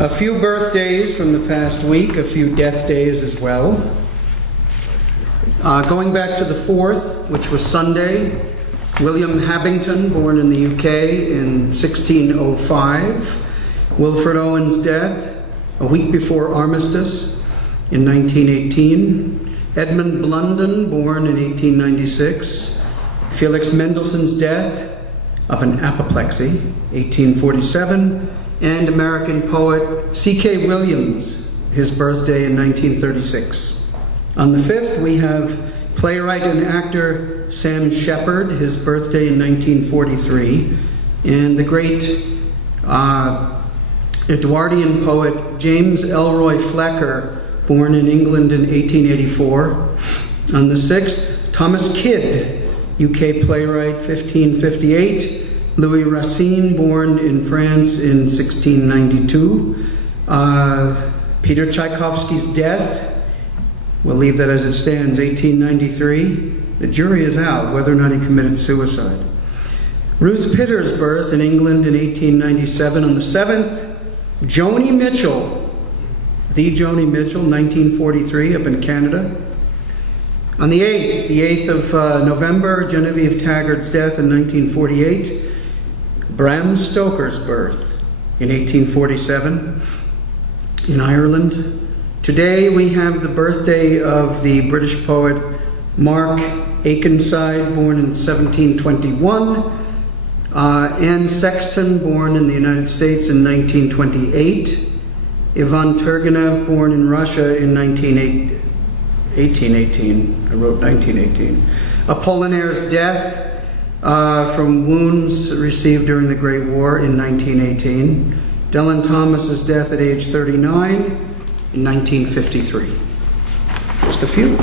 A few birthdays from the past week, a few death days as well. Going back to the 4th, which was Sunday, William Habington, born in the UK in 1605. Wilfred Owen's death, a week before Armistice in 1918. Edmund Blunden, born in 1896. Felix Mendelssohn's death of an apoplexy, 1847. And American poet C.K. Williams, his birthday in 1936. On the 5th, we have playwright and actor Sam Shepard, his birthday in 1943, and the great Edwardian poet James Elroy Flecker, born in England in 1884. On the 6th, Thomas Kidd, UK playwright, 1558. Louis Racine, born in France in 1692. Peter Tchaikovsky's death, we'll leave that as it stands, 1893. The jury is out whether or not he committed suicide. Ruth Pitter's birth in England in 1897. On the 7th, Joni Mitchell, the Joni Mitchell, 1943, up in Canada. On the 8th of November, Genevieve Taggart's death in 1948. Bram Stoker's birth in 1847 in Ireland. Today we have the birthday of the British poet Mark Akenside, born in 1721. Anne Sexton, born in the United States in 1928. Ivan Turgenev, born in Russia in 1818. I wrote 1918. Apollinaires' death from wounds received during the Great War in 1918. Dylan Thomas's death at age 39 in 1953. Just a few.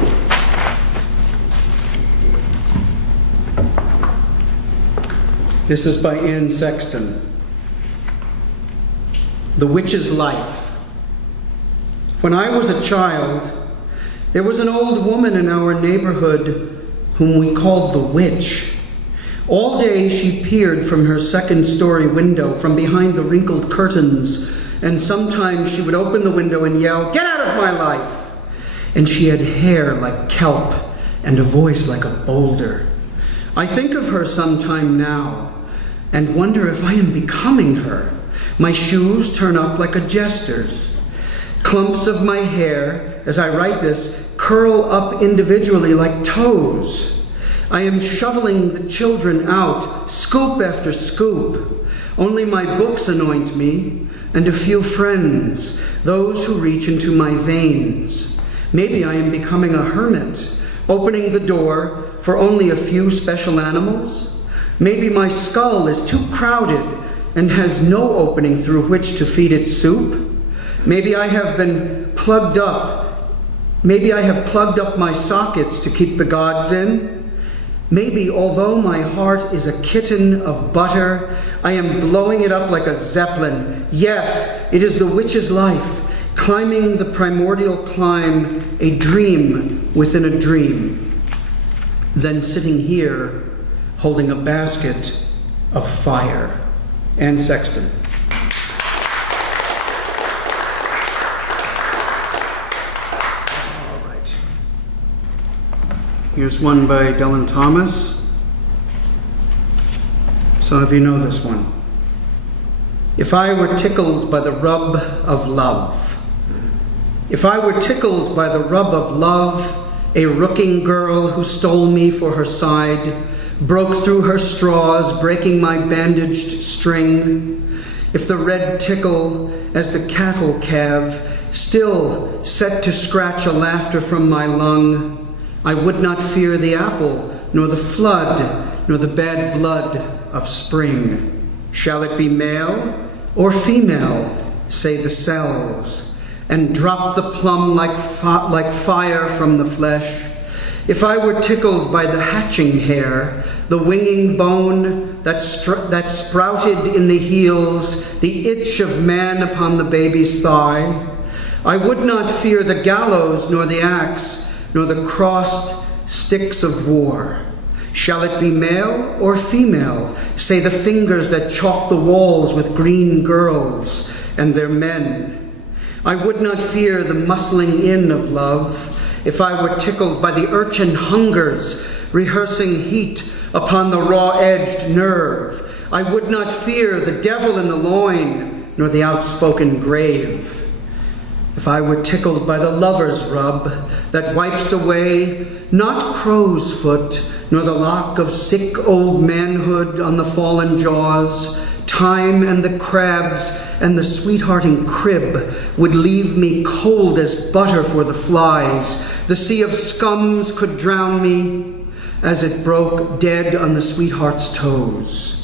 This is by Anne Sexton. The Witch's Life. When I was a child, there was an old woman in our neighborhood whom we called the Witch. All day she peered from her second-story window, from behind the wrinkled curtains, and sometimes she would open the window and yell, "Get out of my life!" And she had hair like kelp and a voice like a boulder. I think of her sometime now and wonder if I am becoming her. My shoes turn up like a jester's. Clumps of my hair, as I write this, curl up individually like toes. I am shoveling the children out, scoop after scoop. Only my books anoint me, and a few friends, those who reach into my veins. Maybe I am becoming a hermit, opening the door for only a few special animals. Maybe my skull is too crowded and has no opening through which to feed its soup. Maybe I have plugged up my sockets to keep the gods in. Maybe, although my heart is a kitten of butter, I am blowing it up like a zeppelin. Yes, it is the witch's life, climbing the primordial climb, a dream within a dream. Then sitting here, holding a basket of fire. Anne Sexton. Here's one by Dylan Thomas. Some of you know this one. If I were tickled by the rub of love. If I were tickled by the rub of love, a rooking girl who stole me for her side, broke through her straws, breaking my bandaged string. If the red tickle as the cattle calve, still set to scratch a laughter from my lung, I would not fear the apple, nor the flood, nor the bad blood of spring. Shall it be male or female, say the cells, and drop the plum like fire from the flesh? If I were tickled by the hatching hair, the winging bone that sprouted in the heels, the itch of man upon the baby's thigh, I would not fear the gallows nor the axe, nor the crossed sticks of war. Shall it be male or female, say the fingers that chalk the walls with green girls, and their men. I would not fear the muscling in of love if I were tickled by the urchin hungers, rehearsing heat upon the raw-edged nerve. I would not fear the devil in the loin, nor the outspoken grave. If I were tickled by the lover's rub that wipes away not crow's foot, nor the lock of sick old manhood on the fallen jaws, time and the crabs and the sweethearting crib would leave me cold as butter for the flies. The sea of scums could drown me as it broke dead on the sweetheart's toes.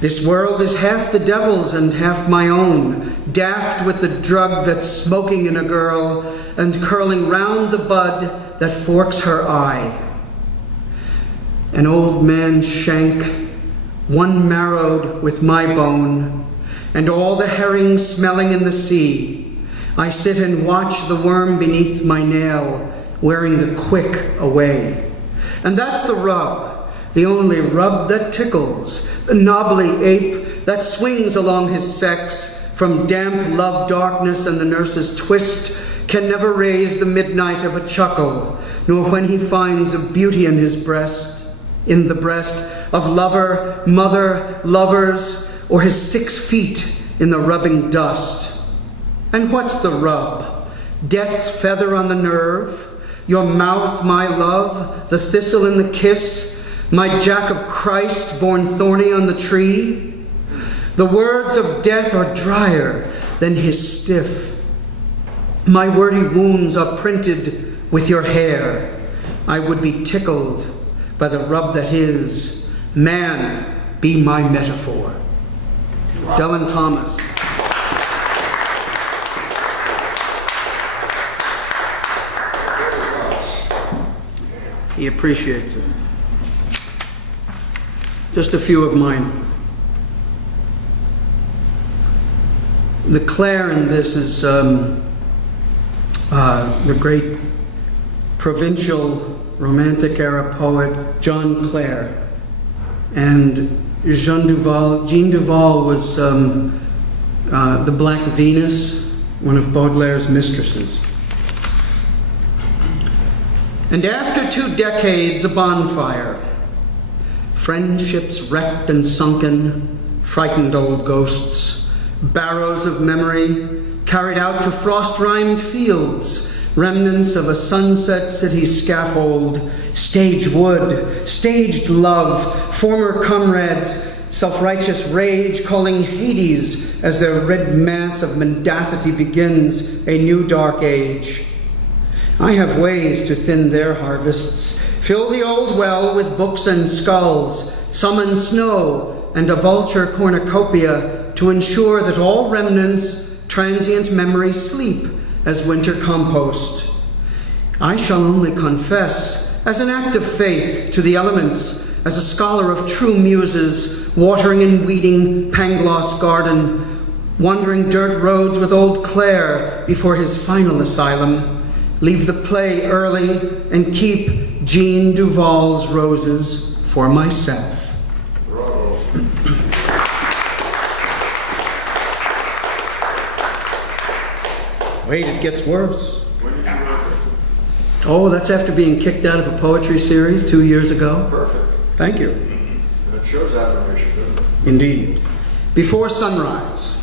This world is half the devil's and half my own, daft with the drug that's smoking in a girl and curling round the bud that forks her eye. An old man's shank, one marrowed with my bone, and all the herrings smelling in the sea. I sit and watch the worm beneath my nail, wearing the quick away. And that's the rub. The only rub that tickles, the knobbly ape that swings along his sex from damp love darkness and the nurse's twist can never raise the midnight of a chuckle, nor when he finds a beauty in his breast, in the breast of lover, mother, lovers, or his 6 feet in the rubbing dust. And what's the rub? Death's feather on the nerve, your mouth, my love, the thistle in the kiss, my Jack of Christ born thorny on the tree? The words of death are drier than his stiff. My wordy wounds are printed with your hair. I would be tickled by the rub that is. Man, be my metaphor. Dylan Thomas. He appreciates it. Just a few of mine. The Clare in this is the great provincial Romantic era poet John Clare. And Jean Duval was the Black Venus, one of Baudelaire's mistresses. And after 2 decades, a bonfire. Friendships wrecked and sunken, frightened old ghosts, barrows of memory carried out to frost-rimed fields, remnants of a sunset city scaffold, staged wood, staged love, former comrades, self-righteous rage calling Hades as their red mass of mendacity begins a new dark age. I have ways to thin their harvests, fill the old well with books and skulls, summon snow and a vulture cornucopia to ensure that all remnants, transient memory sleep as winter compost. I shall only confess, as an act of faith to the elements, as a scholar of true muses, watering and weeding Pangloss garden, wandering dirt roads with old Clare before his final asylum, leave the play early and keep Jean Duval's roses for myself. Wait, it gets worse. Oh, that's after being kicked out of a poetry series 2 years ago. Perfect. Thank you. That shows affirmation, doesn't it? Indeed. Before sunrise.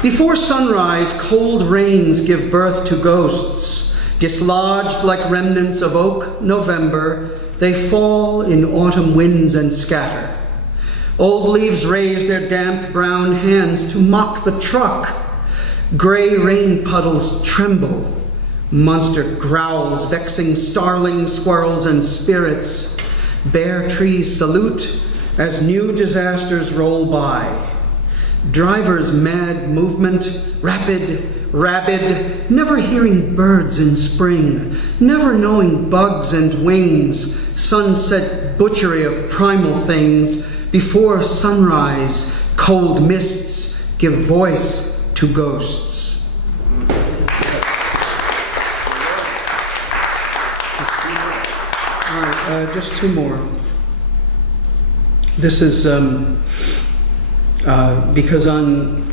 Before sunrise, cold rains give birth to ghosts. Dislodged like remnants of oak November, they fall in autumn winds and scatter. Old leaves raise their damp brown hands to mock the truck. Gray rain puddles tremble. Monster growls, vexing starling squirrels and spirits. Bare trees salute as new disasters roll by. Drivers' mad movement, rapid, rabid, never hearing birds in spring, never knowing bugs and wings, sunset butchery of primal things. Before sunrise, cold mists give voice to ghosts. All right, just 2 more. This is because on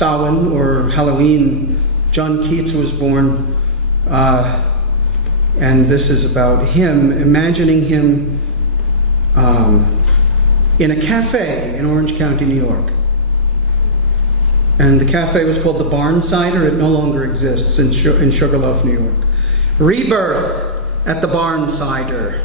Samhain or Halloween, John Keats was born, and this is about him, imagining him in a cafe in Orange County, New York. And the cafe was called the Barn Cider. It no longer exists in Sugarloaf, New York. Rebirth at the Barn Cider.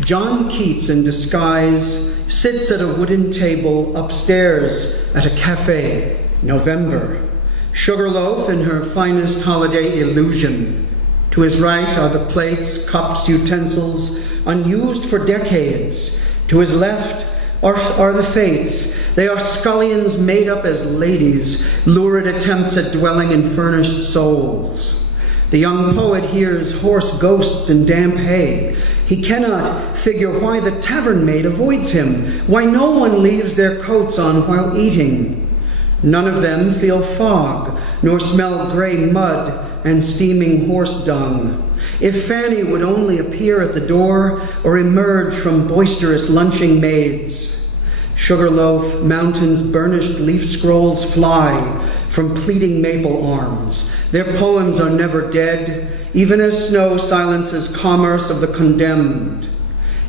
John Keats in disguise sits at a wooden table upstairs at a cafe. November. Sugarloaf in her finest holiday illusion. To his right are the plates, cups, utensils, unused for decades. To his left are the fates. They are scullions made up as ladies, lurid attempts at dwelling in furnished souls. The young poet hears hoarse ghosts in damp hay. He cannot figure why the tavern maid avoids him, why no one leaves their coats on while eating. None of them feel fog, nor smell gray mud and steaming horse dung. If Fanny would only appear at the door or emerge from boisterous lunching maids. Sugarloaf Mountain's burnished leaf scrolls fly from pleading maple arms. Their poems are never dead, even as snow silences commerce of the condemned.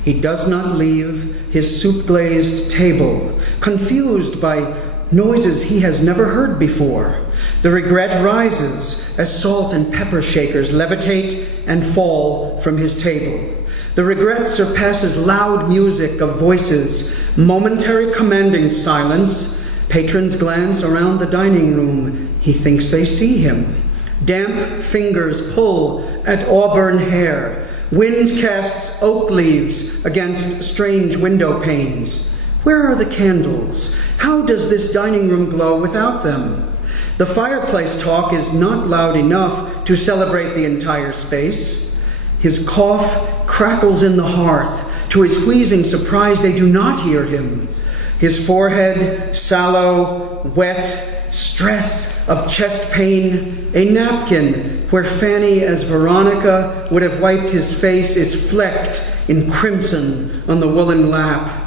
He does not leave his soup-glazed table, confused by noises he has never heard before. The regret rises as salt and pepper shakers levitate and fall from his table. The regret surpasses loud music of voices, momentary commanding silence. Patrons glance around the dining room. He thinks they see him. Damp fingers pull at auburn hair. Wind casts oak leaves against strange window panes. Where are the candles? How does this dining room glow without them? The fireplace talk is not loud enough to celebrate the entire space. His cough crackles in the hearth. To his wheezing surprise, they do not hear him. His forehead, sallow, wet, stress of chest pain. A napkin where Fanny, as Veronica, would have wiped his face, is flecked in crimson on the woolen lap.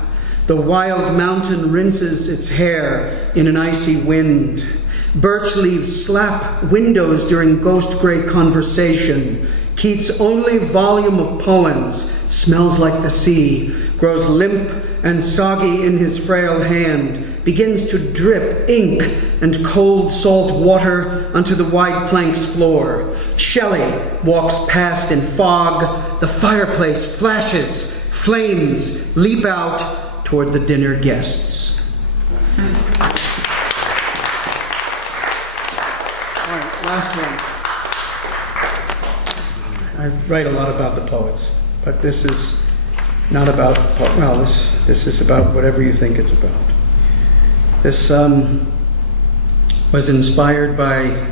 The wild mountain rinses its hair in an icy wind. Birch leaves slap windows during ghost-gray conversation. Keats' only volume of poems, Smells Like the Sea, grows limp and soggy in his frail hand, begins to drip ink and cold salt water onto the wide planks floor. Shelley walks past in fog. The fireplace flashes. Flames leap out toward the dinner guests. All right, last one. I write a lot about the poets, but this is not about, well, this is about whatever you think it's about. This was inspired by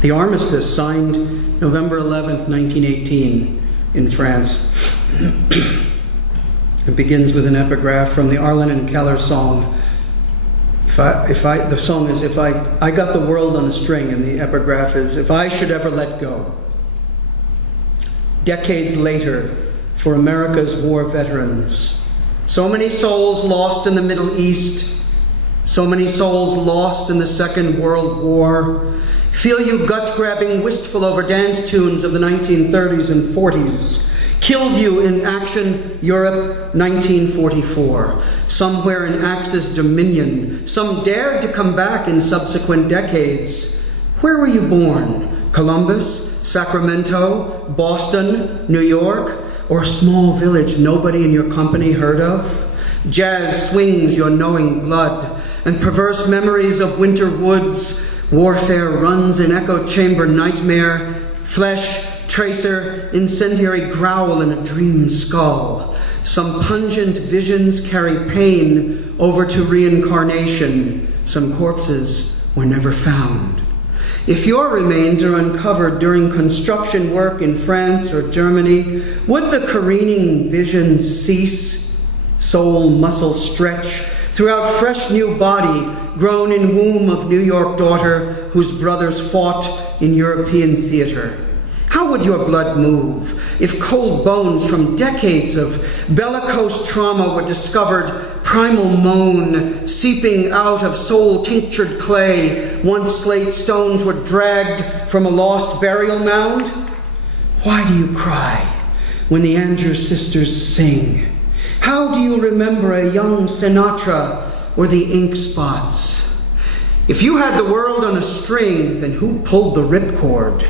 the armistice signed November 11th, 1918 in France. It begins with an epigraph from the Arlen and Keller song. The song is, if I got the world on a string, and the epigraph is, if I should ever let go. Decades later, for America's war veterans, so many souls lost in the Middle East, so many souls lost in the Second World War. Feel you gut-grabbing wistful over dance tunes of the 1930s and 40s. Killed you in Action Europe 1944. Somewhere in Axis Dominion, some dared to come back in subsequent decades. Where were you born? Columbus, Sacramento, Boston, New York, or a small village nobody in your company heard of? Jazz swings your knowing blood, and perverse memories of winter woods. Warfare runs in echo chamber nightmare. Flesh, tracer, incendiary growl in a dream skull. Some pungent visions carry pain over to reincarnation. Some corpses were never found. If your remains are uncovered during construction work in France or Germany, would the careening visions cease? Soul muscle stretch throughout fresh new body grown in womb of New York daughter whose brothers fought in European theater. How would your blood move if cold bones from decades of bellicose trauma were discovered primal moan seeping out of soul-tinctured clay, once slate stones were dragged from a lost burial mound? Why do you cry when the Andrews sisters sing? How do you remember a young Sinatra or the ink spots? If you had the world on a string, then who pulled the ripcord?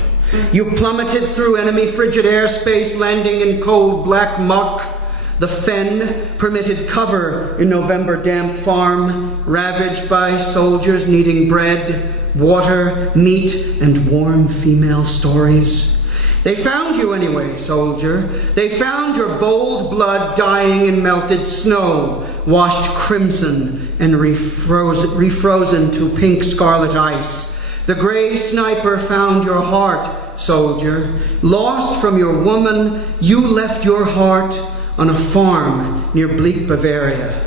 You plummeted through enemy frigid airspace, landing in cold black muck. The fen permitted cover in November damp farm, ravaged by soldiers needing bread, water, meat, and warm female stories. They found you anyway, soldier. They found your bold blood dying in melted snow, washed crimson and refrozen to pink scarlet ice. The gray sniper found your heart, soldier. Lost from your woman, you left your heart on a farm near bleak Bavaria.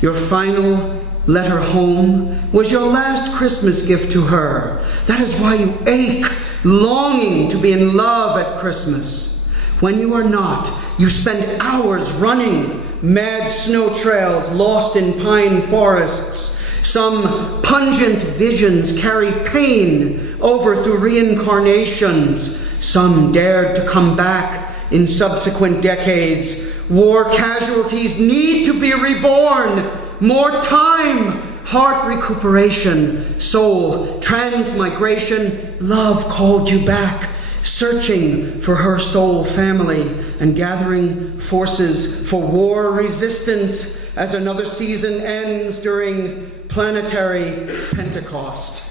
Your final letter home was your last Christmas gift to her. That is why you ache, longing to be in love at Christmas. When you are not, you spend hours running mad snow trails lost in pine forests. Some pungent visions carry pain over through reincarnations. Some dared to come back in subsequent decades. War casualties need to be reborn. More time, heart recuperation, soul transmigration. Love called you back, searching for her soul family and gathering forces for war resistance as another season ends during planetary Pentecost.